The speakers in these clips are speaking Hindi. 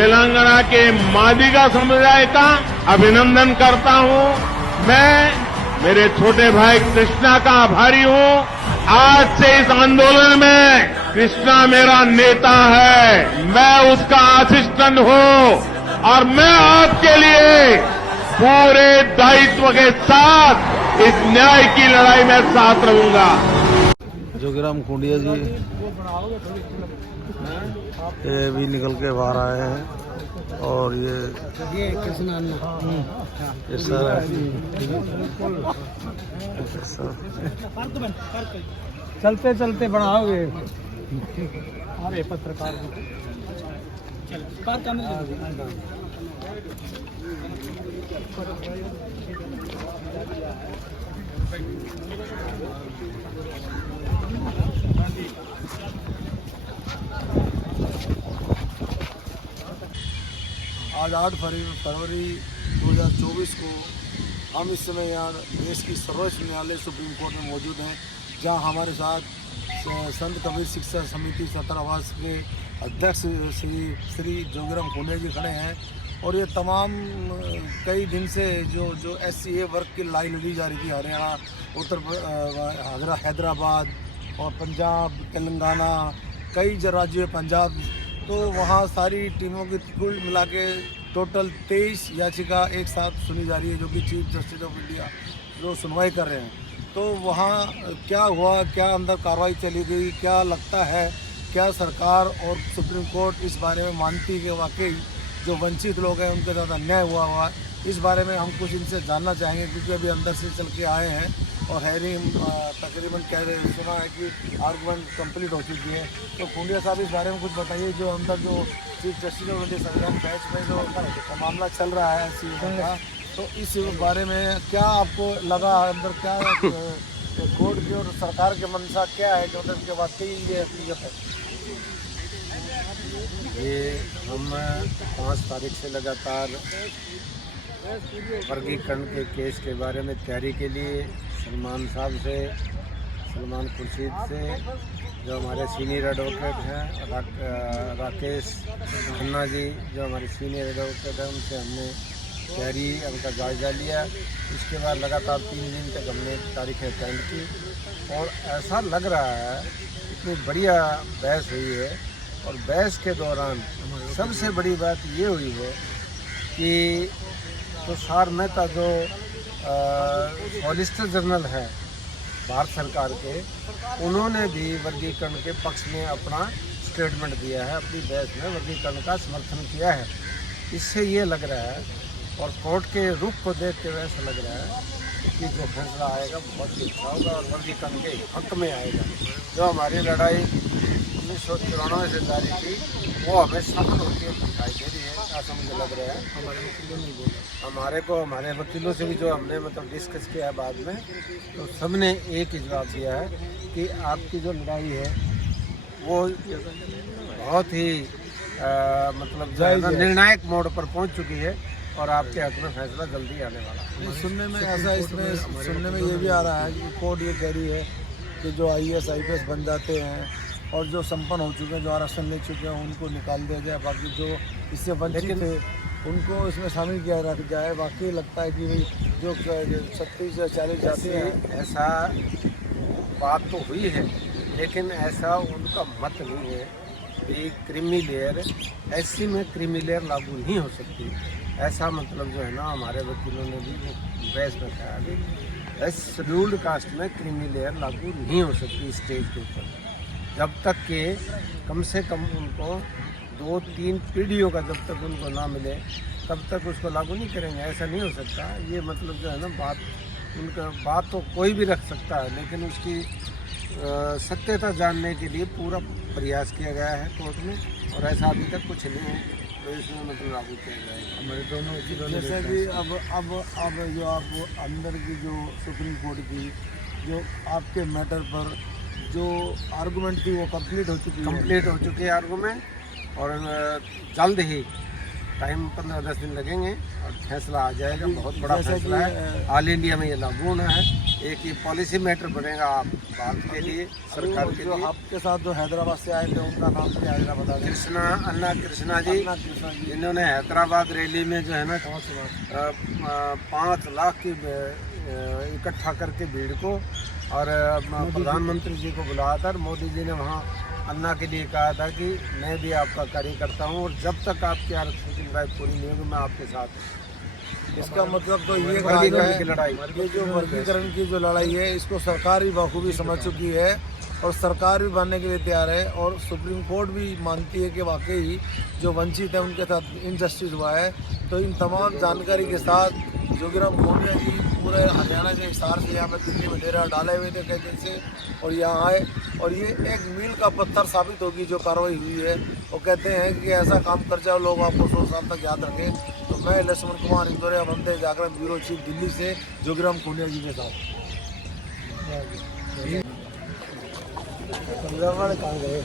तेलंगाना के मादिगा समुदाय का अभिनंदन करता हूं। मैं मेरे छोटे भाई कृष्णा का आभारी हूं। आज से इस आंदोलन में कृष्णा मेरा नेता है, मैं उसका असिस्टेंट हूं और मैं आपके लिए पूरे दायित्व के साथ इस न्याय की लड़ाई में साथ रहूंगा। जोगीराम कुंडिया जी ये भी निकल के बाहर आए हैं और ये सर चलते चलते बढ़ाओगे। अरे पत्रकार आज 8 फरवरी 2024 को हम इस समय यहाँ देश की सर्वोच्च न्यायालय सुप्रीम कोर्ट में मौजूद हैं, जहाँ हमारे साथ संत कबीर शिक्षा समिति छात्रावास के अध्यक्ष श्री जोगीराम कुंडिया जी खड़े हैं। और ये तमाम कई दिन से जो SCA वर्क की लड़ाई लड़ी जा रही थी हरियाणा, हैदराबाद और पंजाब, तेलंगाना, कई राज्यों पंजाब, तो वहाँ सारी टीमों की कुल मिला के टोटल 23 याचिका एक साथ सुनी जा रही है, जो कि चीफ जस्टिस ऑफ इंडिया जो सुनवाई कर रहे हैं। तो वहाँ क्या हुआ, क्या अंदर कार्रवाई चली गई, क्या लगता है, क्या सरकार और सुप्रीम कोर्ट इस बारे में मानती है कि वाकई जो वंचित लोग हैं उनके साथ अन्याय हुआ, इस बारे में हम कुछ इनसे जानना चाहेंगे, क्योंकि अभी अंदर से चल के आए हैं और हैरिंग तकरीबन सुना है कि आर्गुमेंट कंप्लीट हो चुकी है। तो कुंडिया साहब इस बारे में कुछ बताइए, जो अंदर जो चीफ जस्टिस ऑफ इंडिया संविधान बेंच में जो मामला चल रहा है SCA का, तो इस बारे में क्या आपको लगा, अंदर क्या कोर्ट की और सरकार के मंशा क्या है, जो उसके बाद कई ये हकीकत है। ये हम 5 तारीख से लगातार वर्गीकरण के केस के बारे में तैयारी के लिए सलमान साहब से, सलमान खुर्शीद से, जो हमारे सीनियर एडवोकेट हैं, राकेश खन्ना जी जो हमारे सीनियर एडवोकेट हैं, उनसे हमने तैयारी उनका जायज़ा लिया। इसके बाद लगातार 3 दिन तक हमने तारीखें अटेंड की और ऐसा लग रहा है इतनी बढ़िया बहस हुई है। और बहस के दौरान सबसे बड़ी बात ये हुई है कि तुषार मेहता जो सॉलिसिटर जनरल है भारत सरकार के, उन्होंने भी वर्गीकरण के पक्ष में अपना स्टेटमेंट दिया है, अपनी बहस में वर्गीकरण का समर्थन किया है। इससे ये लग रहा है और कोर्ट के रुख को देख के ऐसा लग रहा है कि जो फैसला आएगा बहुत ही अच्छा होगा और वर्गीकरण के हक में आएगा। जो हमारी लड़ाई 1994 से जारी थी वो हमें सफल होती है दिखाई दे रही है, ऐसा मुझे लग रहा है। हमारे वकीलों ने बोला, हमारे वकीलों से भी जो हमने डिस्कस किया है बाद में, तो सबने एक ही जवाब दिया है कि आपकी जो लड़ाई है वो बहुत ही निर्णायक मोड़ पर पहुंच चुकी है और आपके हक में फैसला जल्दी आने वाला है। सुनने में ऐसा इसमें सुनने में ये भी आ रहा है कि कोर्ट ये कह रही है कि जो IAS IPS बन जाते हैं और जो संपन्न हो चुके हैं, जो आरक्षण ले चुके हैं, उनको निकाल दिया जाए, बाकी जो इससे वंचित थे उनको इसमें शामिल किया जाए। बाकी लगता है कि भाई जो 36 या 40 जाते हैं, ऐसा बात तो हुई है, लेकिन ऐसा उनका मत नहीं है कि क्रीमी लेयर SC में क्रीमी लेयर लागू नहीं हो सकती। ऐसा मतलब जो है ना, हमारे वकीलों ने भी बहस में कहा कि शेड्यूल्ड कास्ट में क्रीमी लेयर लागू नहीं हो सकती स्टेज के ऊपर, जब तक कि कम से कम उनको 2-3 पीढ़ियों का जब तक उनको ना मिले तब तक उसको लागू नहीं करेंगे। ऐसा नहीं हो सकता। ये मतलब जो है ना, बात तो कोई भी रख सकता है, लेकिन उसकी सत्यता जानने के लिए पूरा प्रयास किया गया है कोर्ट में और ऐसा अभी तक कुछ नहीं है तो इसमें मतलब लागू किया जाएगा। हमारे दोनों वकीलों ने जैसे कि अब जो आप अंदर की जो सुप्रीम कोर्ट की जो आपके मैटर पर जो आर्गूमेंट थी वो कंप्लीट हो चुकी है आर्गूमेंट और जल्द ही टाइम 15-10 दिन लगेंगे और फैसला आ जाएगा। बहुत बड़ा जैसे फैसला कि, है, ऑल इंडिया में ये लागू होना है। एक ये पॉलिसी मैटर बनेगा आप भारत के लिए, सरकार के जो लिए। आपके साथ जो हैदराबाद से आए थे उनका नाम क्या है बता दें। अन्ना कृष्णा जी, इन्होंने हैदराबाद रैली में जो है ना 5 लाख की इकट्ठा करके भीड़ को और प्रधानमंत्री जी को बुलाया था। मोदी जी ने वहाँ अन्ना के लिए कहा था कि मैं भी आपका कार्यकर्ता हूँ और जब तक आपकी आरक्षण की लड़ाई पूरी नहीं होगी मैं आपके साथ हूँ। इसका मतलब तो ये वर्गीकरण की लड़ाई, ये जो वर्गीकरण की जो लड़ाई है इसको सरकार भी बखूबी समझ चुकी है और सरकार भी बनने के लिए तैयार है और सुप्रीम कोर्ट भी मानती है कि वाकई जो वंचित है उनके साथ इनजस्टिस हुआ है। तो इन तमाम जानकारी के साथ जोगीराम मोनिया जी पूरे हरियाणा के हिसार से यहाँ पर दिल्ली में डेरा डाले हुए थे कई दिन से और यहाँ आए और ये एक मील का पत्थर साबित होगी जो कार्रवाई हुई है। वो कहते हैं कि ऐसा काम कर जाओ लोग आपको 100 साल तक याद रखें। तो मैं लक्ष्मण कुमार इंदौरिया वंदे जागरण ब्यूरो चीफ दिल्ली से जोगीराम मोनिया जी के साथ। कहाँ गए?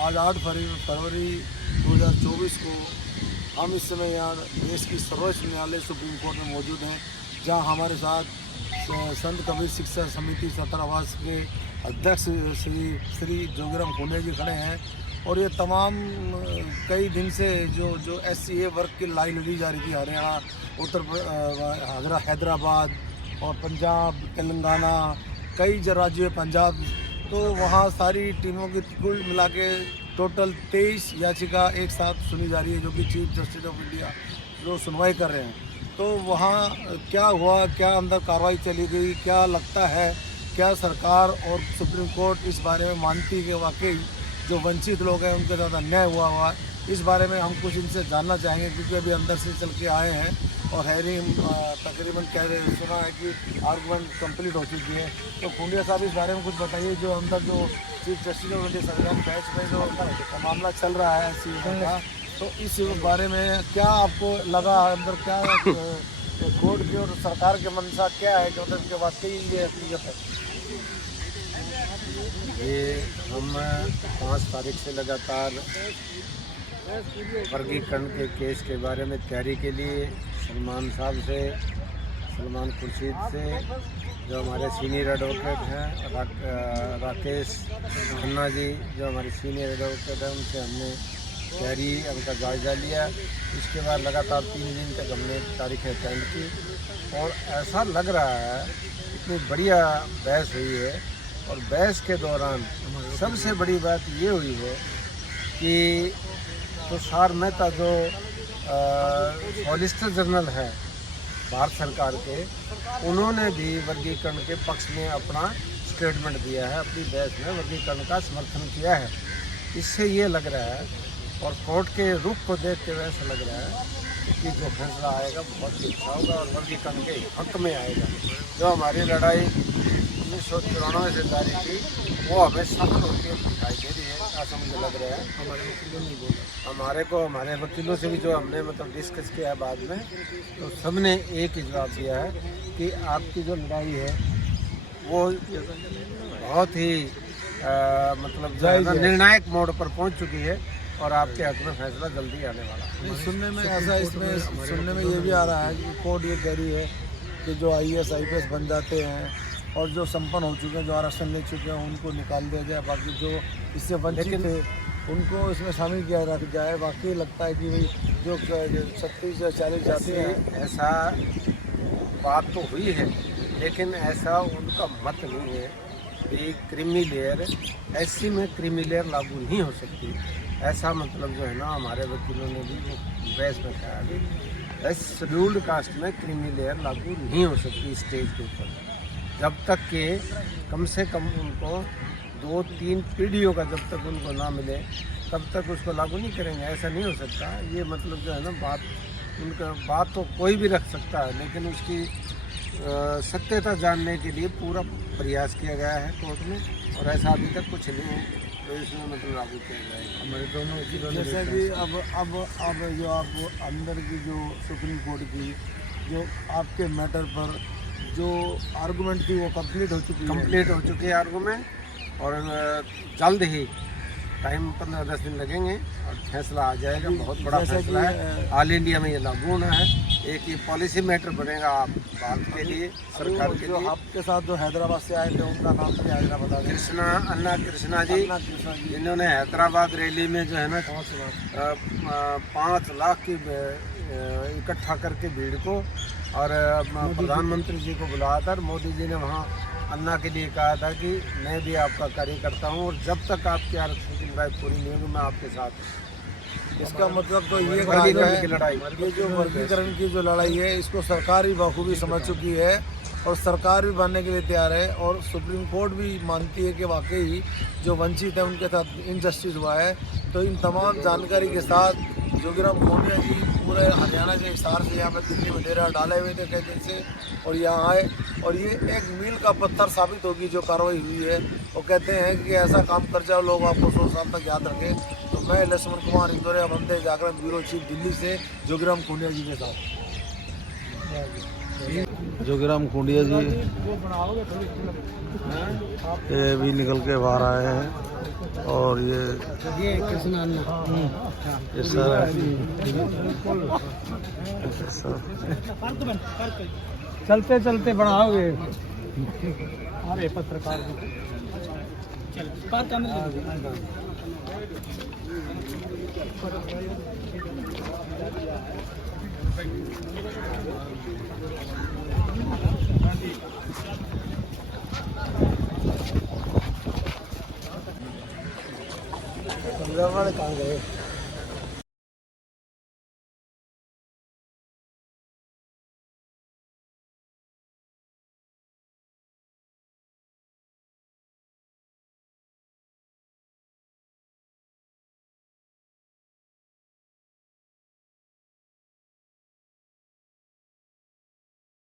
आज 8 फरवरी 2024 को हम इस समय यहाँ देश की सर्वोच्च न्यायालय सुप्रीम कोर्ट में मौजूद हैं, जहाँ हमारे साथ संत कबीर शिक्षा समिति छात्रावास के अध्यक्ष श्री जोगीराम मोनिया जी खड़े हैं। और ये तमाम कई दिन से जो SCA वर्ग की लड़ाई लड़ी जा रही थी हरियाणा, हैदराबाद और पंजाब, तेलंगाना, कई राज्यों पंजाब, तो वहाँ सारी टीमों की कुल मिला के टोटल 23 याचिका एक साथ सुनी जा रही है, जो कि चीफ जस्टिस ऑफ इंडिया जो सुनवाई कर रहे हैं। तो वहाँ क्या हुआ, क्या अंदर कार्रवाई चली गई, क्या लगता है, क्या सरकार और सुप्रीम कोर्ट इस बारे में मानती है कि वाकई जो वंचित लोग हैं उनके साथ अन्याय हुआ, इस बारे में हम कुछ इनसे जानना चाहेंगे, क्योंकि अभी अंदर से चल के आए हैं और हैरिंग तकरीबन कह रहे सुना है कि आर्गुमेंट कंप्लीट हो चुकी है। तो खूंडिया साहब इस बारे में कुछ बताइए, जो अंदर जो चीफ जस्टिस ऑफ इंडिया संविधान बेंच में जो मामला चल रहा है SCA का, तो इस बारे में क्या आपको लगा, अंदर क्या कोर्ट की और सरकार के मंशा क्या है कि उनके वाकई ये हकीकत है? ये हम 5 तारीख से लगातार वर्गीकरण के केस के बारे में तैयारी के लिए सलमान खुर्शीद से, जो हमारे सीनियर एडवोकेट हैं, राकेश खन्ना जी जो हमारे सीनियर एडवोकेट हैं, उनसे हमने तैयारी उनका जायज़ा लिया। इसके बाद लगातार 3 दिन तक हमने तारीखें अटेंड की और ऐसा लग रहा है इतनी बढ़िया बहस हुई है। और बहस के दौरान सबसे बड़ी बात ये हुई है कि तुषार मेहता जो सॉलिसिटर जनरल है भारत सरकार के, उन्होंने भी वर्गीकरण के पक्ष में अपना स्टेटमेंट दिया है, अपनी बहस में वर्गीकरण का समर्थन किया है। इससे ये लग रहा है और कोर्ट के रुख को देख के ऐसा लग रहा है कि जो फैसला आएगा बहुत ही अच्छा होगा और वर्गीकरण के हक में आएगा। जो हमारी लड़ाई 1994 से जारी थी वो हमें सफल होती है दिखाई दे रही है, ऐसा मुझे लग रहा है। हमारे वकीलों से भी जो हमने मतलब डिस्कस किया है बाद में, तो सबने एक ही जवाब दिया है कि आपकी जो लड़ाई है वो बहुत ही मतलब जो है ना निर्णायक मोड़ पर पहुंच चुकी है और आपके हक में फैसला जल्दी आने वाला है। सुनने में ऐसा इसमें सुनने में ये भी आ रहा है कि कोर्ट ये कह रही है कि जो IAS IPS बन जाते हैं और जो संपन्न हो चुके हैं, जो आरक्षण ले चुके हैं, उनको निकाल दिया जाए, बाकी जो इससे वंचित थे उनको इसमें शामिल किया जाए। बाकी लगता है कि भाई जो 36 या 40 जाते हैं, ऐसा बात तो हुई है, लेकिन ऐसा उनका मत नहीं है कि क्रीमी लेयर SC में क्रीमी लेयर लागू नहीं हो सकती। ऐसा मतलब जो है ना हमारे वकीलों ने भी बहस में कहा कि शेड्यूल्ड कास्ट में क्रीमी लेयर लागू नहीं हो सकती स्टेज के ऊपर, जब तक कि कम से कम उनको 2-3 पीढ़ियों का जब तक उनको ना मिले तब तक उसको लागू नहीं करेंगे। ऐसा नहीं हो सकता। ये मतलब जो है ना बात तो कोई भी रख सकता है, लेकिन उसकी सत्यता जानने के लिए पूरा प्रयास किया गया है कोर्ट में, और ऐसा अभी तक कुछ नहीं है तो इसमें मतलब लागू किया जाएगा। हमारे दोनों जैसे कि अब जो आप अंदर की जो सुप्रीम कोर्ट की जो आपके मैटर पर जो आर्गुमेंट थी वो कंप्लीट हो चुकी है आर्गूमेंट, और जल्द ही टाइम 15-10 दिन लगेंगे और फैसला आ जाएगा। बहुत बड़ा फैसला है, ऑल इंडिया में ये लागू होना है। एक ये पॉलिसी मैटर बनेगा आप भारत के लिए, सरकार के लिए। आपके साथ जो हैदराबाद से आए थे उनका नाम भी हैदराबाद अन्ना कृष्णा जी, जिन्होंने हैदराबाद रैली में जो है ना 5 लाख की इकट्ठा करके भीड़ को, और प्रधानमंत्री जी को बुलाया था। मोदी जी ने वहाँ अन्ना के लिए कहा था कि मैं भी आपका कार्य करता हूँ, और जब तक आपकी आरक्षण की लड़ाई पूरी नहीं होगी मैं आपके साथ हूँ। इसका मतलब तो ये वर्गीकरण की लड़ाई, ये जो वर्गीकरण की जो लड़ाई है इसको सरकार ही बखूबी समझ चुकी है, और सरकार भी मानने के लिए तैयार है, और सुप्रीम कोर्ट भी मानती है कि वाकई जो वंचित है उनके साथ इनजस्टिस हुआ है। तो इन तमाम जानकारी के साथ जोगीराम खोंडिया जी पूरे हरियाणा के हिसार से यहाँ पर दिल्ली में डेरा डाले हुए थे कई दिन से, और यहाँ आए, और ये एक मील का पत्थर साबित होगी जो कार्रवाई हुई है। वो कहते हैं कि ऐसा काम कर जाओ लोग आपको 100 साल तक याद रखें। तो मैं लक्ष्मण कुमार इंदौरिया वंदे जागरण ब्यूरो चीफ दिल्ली से जोगीराम खोंडिया जी के साथ। जोगीराम खोंडिया जी ये भी निकल के बाहर आए हैं, और ये सर चलते चलते बढ़ाओगे। अरे पत्रकार पंजाब वाले कहाँ गए?